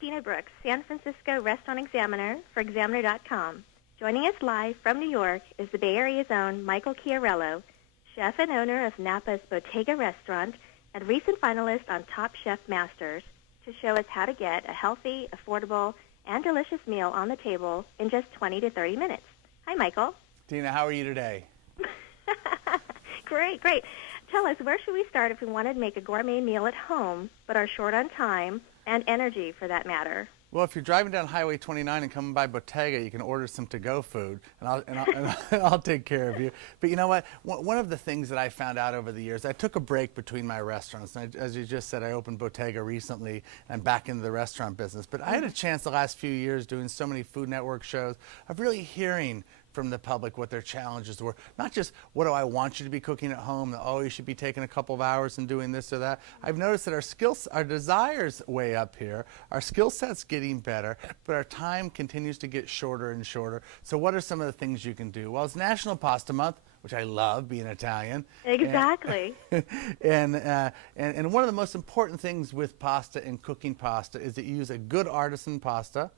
Dina Brooks, San Francisco Restaurant Examiner for Examiner.com. Joining us live from New York is the Bay Area's own Michael Chiarello, chef and owner of Napa's Bottega restaurant and recent finalist on Top Chef Masters, to show us how to get a healthy, affordable, and delicious meal on the table in just 20 to 30 minutes. Hi, Michael. Dina, how are you today? Great, great. Tell us, where should we start if we wanted to make a gourmet meal at home but are short on time and energy, for that matter? Well, if you're driving down Highway 29 and coming by Bottega, you can order some to-go food, and I'll take care of you. But you know what? One of the things that I found out over the years, I took a break between my restaurants. And as you just said, I opened Bottega recently and back into the restaurant business. But I had a chance the last few years doing so many Food Network shows of really hearing from the public what their challenges were. Not just, what do I want you to be cooking at home? Oh, you should be taking a couple of hours and doing this or that. I've noticed that our desires way up here, our skill set's getting better, but our time continues to get shorter and shorter. So what are some of the things you can do? Well, it's National Pasta Month, which I love, being Italian. Exactly. And one of the most important things with pasta and cooking pasta is that you use a good artisan pasta.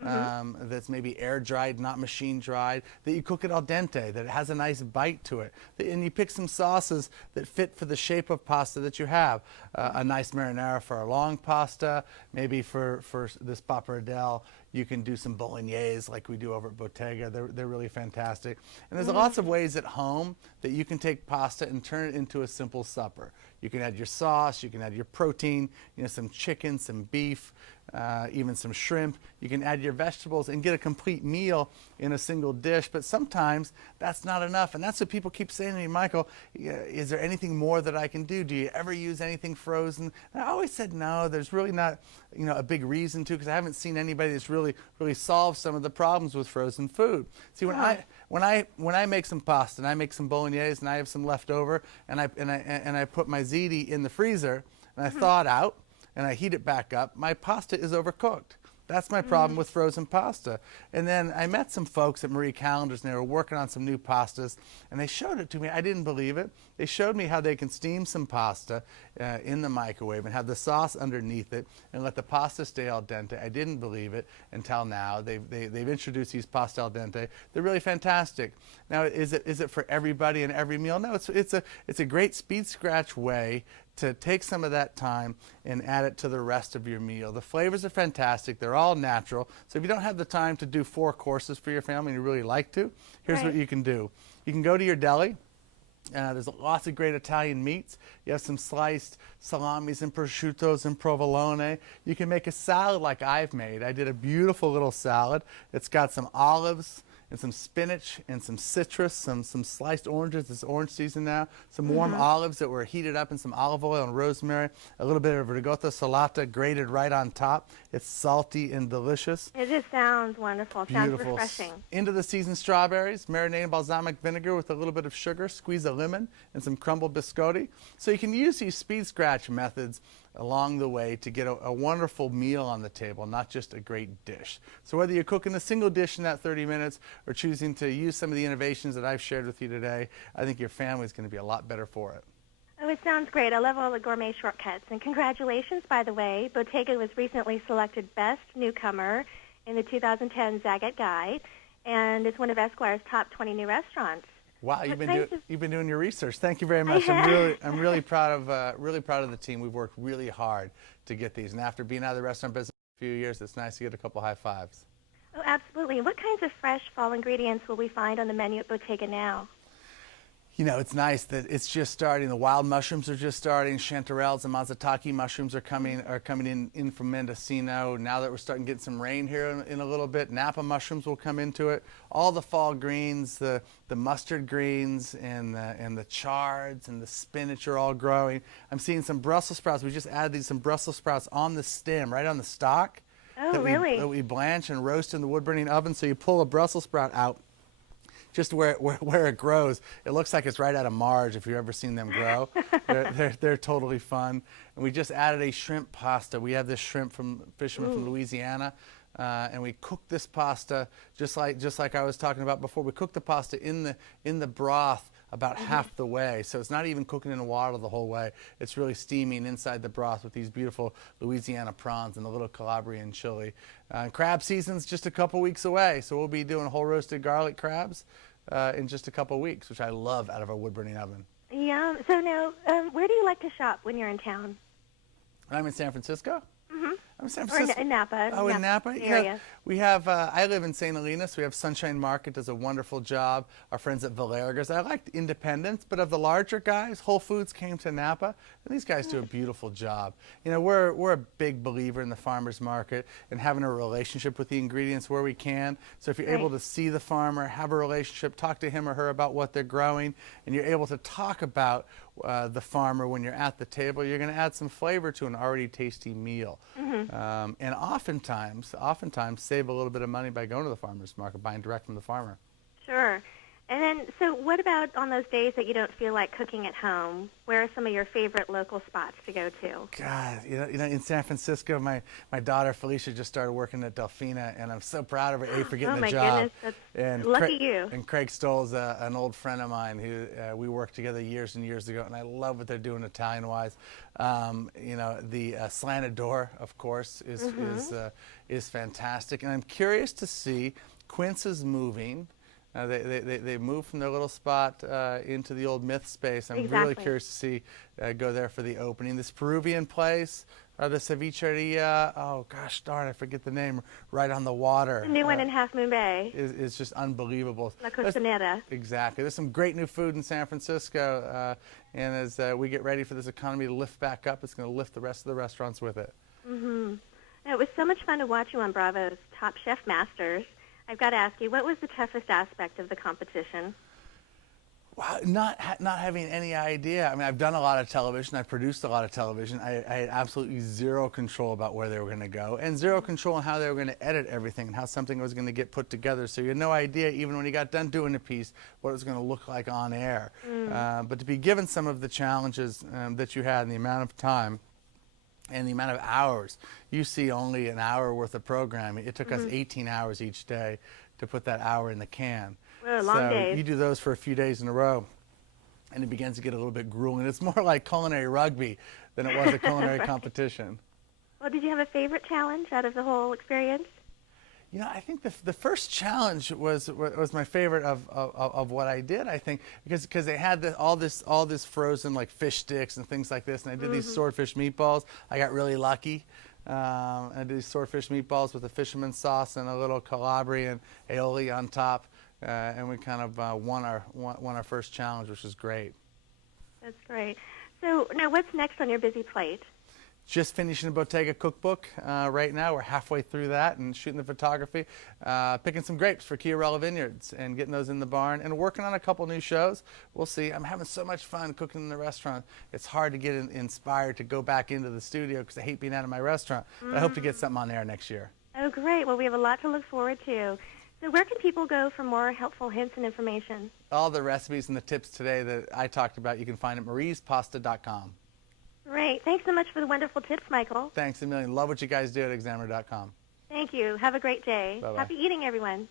That's maybe air dried, not machine dried, that you cook it al dente, that it has a nice bite to it, and you pick some sauces that fit for the shape of pasta that you have. A nice marinara for a long pasta, maybe for this pappardelle you can do some bolognese like we do over at Bottega. They're really fantastic. And there's lots of ways at home that you can take pasta and turn it into a simple supper. You can add your sauce, you can add your protein, some chicken, some beef, even some shrimp. You can add your vegetables and get a complete meal in a single dish, but sometimes that's not enough. And that's what people keep saying to me, Michael, is there anything more that I can do? Do you ever use anything frozen? And I always said no, there's really not a big reason to, because I haven't seen anybody that's really solved some of the problems with frozen food. See, when I make some pasta and I make some bolognese and I have some left over and I put my ziti in the freezer and I thaw it out and I heat it back up, my pasta is overcooked. That's my problem with frozen pasta. And then I met some folks at Marie Callender's, and they were working on some new pastas, and they showed it to me. I didn't believe it. They showed me how they can steam some pasta in the microwave and have the sauce underneath it and let the pasta stay al dente. I didn't believe it until now. They've introduced these pasta al dente. They're really fantastic. Now, is it for everybody and every meal? No, it's a great speed scratch way to take some of that time and add it to the rest of your meal. The flavors are fantastic. They're all natural. So if you don't have the time to do 4 courses for your family and you really like to, here's what you can do. You can go to your deli. There's lots of great Italian meats. You have some sliced salamis and prosciuttos and provolone. You can make a salad like I've made. I did a beautiful little salad. It's got some olives and some spinach and some citrus, some sliced oranges. It's orange season now. Some warm olives that were heated up in some olive oil and rosemary. A little bit of ricotta salata grated right on top. It's salty and delicious. It just sounds wonderful. Sounds refreshing. Into the seasoned strawberries, marinated balsamic vinegar with a little bit of sugar, squeeze a lemon, and some crumbled biscotti. So you can use these speed scratch methods along the way to get a wonderful meal on the table, not just a great dish. So whether you're cooking a single dish in that 30 minutes or choosing to use some of the innovations that I've shared with you today, I think your family's going to be a lot better for it. Oh, it sounds great. I love all the gourmet shortcuts. And congratulations, by the way. Bottega was recently selected Best Newcomer in the 2010 Zagat Guide, and it's one of Esquire's top 20 new restaurants. Wow, you've been doing your research. Thank you very much. I'm really proud of the team. We've worked really hard to get these, and after being out of the restaurant business for a few years, it's nice to get a couple high fives. Oh, absolutely. What kinds of fresh fall ingredients will we find on the menu at Bottega now? It's nice that it's just starting. The wild mushrooms are just starting. Chanterelles and mazzatake mushrooms are coming in from Mendocino. Now that we're starting to get some rain here in a little bit, Napa mushrooms will come into it. All the fall greens, the mustard greens and the chards and the spinach are all growing. I'm seeing some Brussels sprouts. We just added some Brussels sprouts on the stem, right on the stalk. Oh, really? That we blanch and roast in the wood-burning oven. So you pull a Brussels sprout out just where it grows. It looks like it's right out of Mars if you've ever seen them grow. They're totally fun. And we just added a shrimp pasta. We have this shrimp from fishermen from Louisiana. And we cook this pasta just like I was talking about before. We cook the pasta in the broth about half the way. So it's not even cooking in the water the whole way. It's really steaming inside the broth with these beautiful Louisiana prawns and a little Calabrian chili. Crab season's just a couple weeks away, so we'll be doing whole roasted garlic crabs in just a couple weeks, which I love out of our wood-burning oven. Yeah. So now, where do you like to shop when you're in town? I'm in San Francisco. I'm in San Or Francisco. in Napa. Oh, in Napa? Area. We have, I live in St. Helena, so we have Sunshine Market does a wonderful job. Our friends at Valerga's. I liked Independence, but of the larger guys, Whole Foods came to Napa, and these guys do a beautiful job. You know, we're a big believer in the farmer's market and having a relationship with the ingredients where we can. So if you're able to see the farmer, have a relationship, talk to him or her about what they're growing, and you're able to talk about the farmer when you're at the table, you're going to add some flavor to an already tasty meal. And oftentimes save a little bit of money by going to the farmer's market, buying direct from the farmer. Sure. And then, so what about on those days that you don't feel like cooking at home? Where are some of your favorite local spots to go to? God, you know, in San Francisco, my daughter Felicia just started working at Delfina, and I'm so proud of her for getting the job. Goodness, and lucky you. And Craig Stoll's an old friend of mine who we worked together years and years ago, and I love what they're doing Italian-wise. You know, the slanted door, of course, is fantastic, and I'm curious to see Quince's moving. They moved from their little spot into the old Myth space. I'm really curious to see go there for the opening. This Peruvian place, the cevicheria, oh gosh darn, I forget the name, right on the water. The new one in Half Moon Bay. Is just unbelievable. La Costanera. Exactly. There's some great new food in San Francisco, and as we get ready for this economy to lift back up, it's going to lift the rest of the restaurants with it. It was so much fun to watch you on Bravo's Top Chef Masters. I've got to ask you, what was the toughest aspect of the competition? Wow, not having any idea. I mean, I've done a lot of television. I've produced a lot of television. I had absolutely zero control about where they were going to go, and zero control on how they were going to edit everything and how something was going to get put together. So you had no idea, even when you got done doing a piece, what it was going to look like on air. But to be given some of the challenges that you had and the amount of time and the amount of hours, you see only an hour worth of programming. It took us 18 hours each day to put that hour in the can. Well, long days. You do those for a few days in a row, and it begins to get a little bit grueling. It's more like culinary rugby than it was a culinary competition. Well, did you have a favorite challenge out of the whole experience? You know, I think the first challenge was my favorite of what I did. I think because they had all this frozen like fish sticks and things like this, and I did these swordfish meatballs. I got really lucky. I did these swordfish meatballs with a fisherman's sauce and a little Calabrian aioli on top, and we kind of won our first challenge, which was great. That's great. So now, what's next on your busy plate? Just finishing a Bottega cookbook right now. We're halfway through that and shooting the photography, picking some grapes for Chiarello Vineyards and getting those in the barn, and working on a couple new shows. We'll see. I'm having so much fun cooking in the restaurant. It's hard to get inspired to go back into the studio because I hate being out of my restaurant. But I hope to get something on air next year. Oh, great. Well, we have a lot to look forward to. So where can people go for more helpful hints and information? All the recipes and the tips today that I talked about, you can find at mariespasta.com. Great. Thanks so much for the wonderful tips, Michael. Thanks a million. Love what you guys do at Examiner.com. Thank you. Have a great day. Bye-bye. Happy eating, everyone.